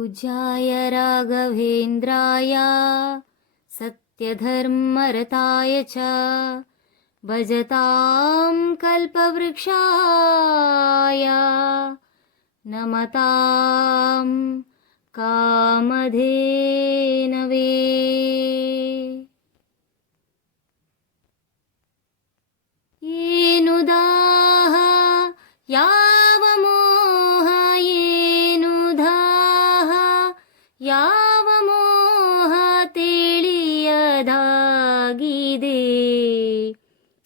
पूज्याय राघवेन्द्राय सत्यधर्मरताय च भजतां कल्पवृक्षाय नमतां कामधेनवे। येनुदाह ಯಾವ ಮೋಹ ಏನುದಾಹ ಯಾವ ಮೋಹ ತಿಳಿಯದಾಗಿದೆ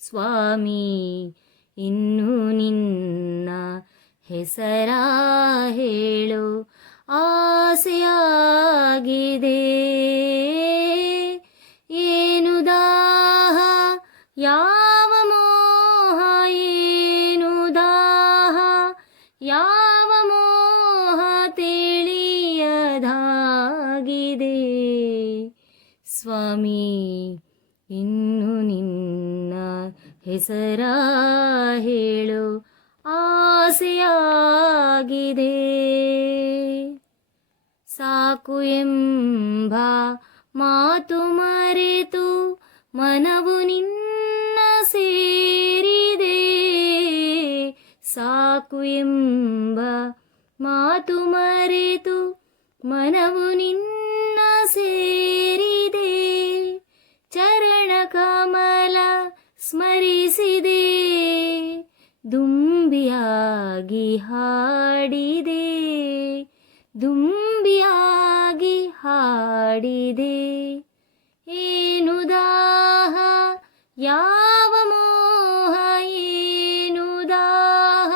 ಸ್ವಾಮಿ ಇನ್ನು ನಿನ್ನ ಹೆಸರ ಹೇಳು ಆಸೆಯಾಗಿದೆ. ಏನುದಾಹ ಯಾವ ಮೋಹ ಏನುದಾಹ ಯಾವ ಮೋಹ ತಿಳಿಯದಾಗಿದೆ ಸ್ವಾಮಿ ಇನ್ನು ನಿನ್ನ ಹೆಸರ ಹೇಳು ಆಸೆಯಾಗಿದೆ. ಸಾಕು ಎಂಬ ಮಾತು ಮರೆತು ಮನವು ನಿನ್ನ ಸೇರಿದೆ. ಸಾಕು ಎಂಬ ಮಾತು ಮರೆತು ಮನವು ನಿನ್ನ ಸೇರಿದೆ. ಚರಣ ಕಮಲ ಸ್ಮರಿಸಿದೆ ದುಂಬಿಯಾಗಿ ಹಾಡಿದೆ. ದುಂಬಿಯಾಗಿ ಹಾಡಿದೆ. ಏನುದಾಹ ಯಾವ ಮೋಹ ಏನುದಾಹ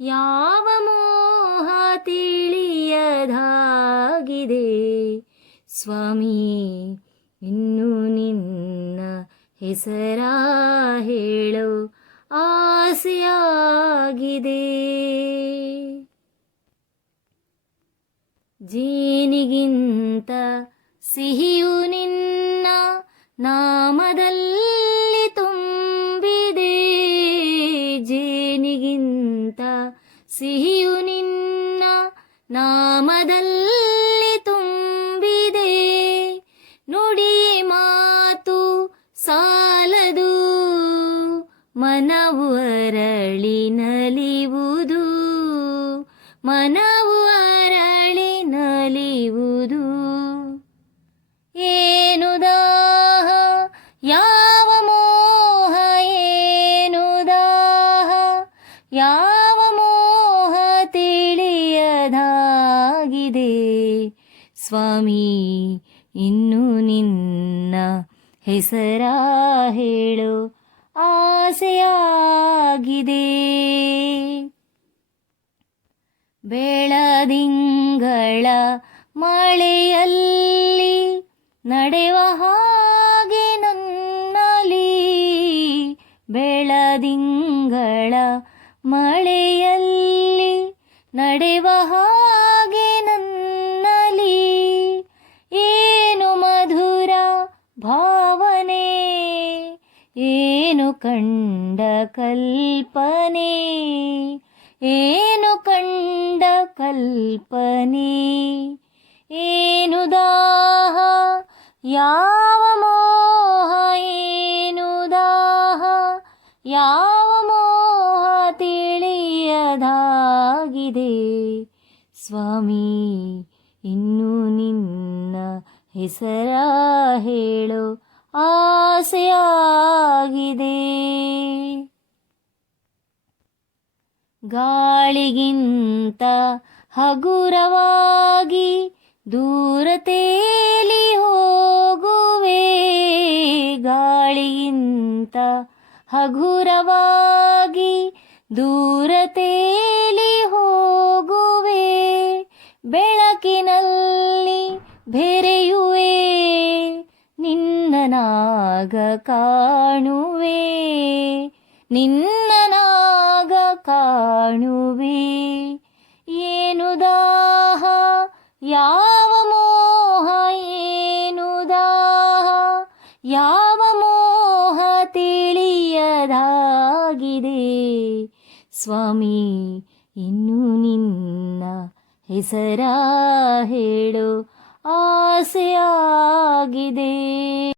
ಯಾವ ಮೋಹ ತಿಳಿಯದಾಗಿದೆ ಸ್ವಾಮಿ ಇನ್ನು ನಿನ್ನ ಹೆಸರ ಹೇಳು ಆಸೆಯಾಗಿದೆ. ಜೇನಿಗಿಂತ ಸಿಹಿಯು ನಿನ್ನ ನಾಮದಲ್ಲಿ ತುಂಬಿದೆ. ಜೇನಿಗಿಂತ ಸಿಹಿಯು ನಿನ್ನ ನಾಮದಲ್ಲಿ ತುಂಬಿದೆ. ನುಡಿ ಮಾತು ಸಾಲದು ಮನವು ಅರಳಿ ನಲಿಯುವುದು. ಮನವು ಅರಳಿ ನಲಿಯುವುದು. ಏನುದಾಹ ಯಾವ ಮೋಹ ಏನುದಾಹ ಯಾವ ಮೋಹ ತಿಳಿಯದಾಗಿದೆ ಸ್ವಾಮಿ ಇನ್ನು ನಿನ್ನ ಹೆಸರ ಹೇಳು ಆಸೆಯಾಗಿದೆ. ಬೆಳದಿಂಗಳ ಮಳೆಯಲ್ಲಿ ನಡೆವ ಹಾಗೆ ನನ್ನಲಿ. ಬೆಳದಿಂಗಳ ಮಳೆಯಲ್ಲಿ ನಡೆವ ಹಾಗೆ ನನ್ನಲಿ. ಏನು ಮಧುರ ಭಾವನೆ ಏನು ಕಂಡ ಕಲ್ಪನೆ. ಏನು ಕಂಡ ಕಲ್ಪನೆ. ಏನುದಾಹ ಯಾವ ಮೋಹ ಏನುದಾಹ ಯಾವ ಮೋಹ ತಿಳಿಯದಾಗಿದೆ ಸ್ವಾಮಿ ಇನ್ನು ನಿನ್ನ ಹೆಸರ ಹೇಳು ಆಸೆಯಾಗಿದೆ. ಗಾಳಿಗಿಂತ ಹಗುರವಾಗಿ ದೂರ ತೇಲಿ ಹೋಗುವೆ. ಗಾಳಿಗಿಂತ ಹಗುರವಾಗಿ ದೂರ ತೇಲಿ ಹೋಗುವೆ. ಬೆಳಕಿನಲ್ಲಿ ಬೆರೆಯುವೆ ನಿನ್ನ ನಾಗ ಕಾಣುವೆ. ನಿನ್ನ ನಾಗ ಕಾಣುವೆ. ಏನುದಾಹ ಯಾವ ಮೋಹ ಏನುದಾಹ ಯಾವ ಮೋಹ ತಿಳಿಯದಾಗಿದೆ ಸ್ವಾಮಿ ಇನ್ನು ನಿನ್ನ ಹೆಸರ ಹೇಳು ಆಸೆಯಾಗಿದೆ.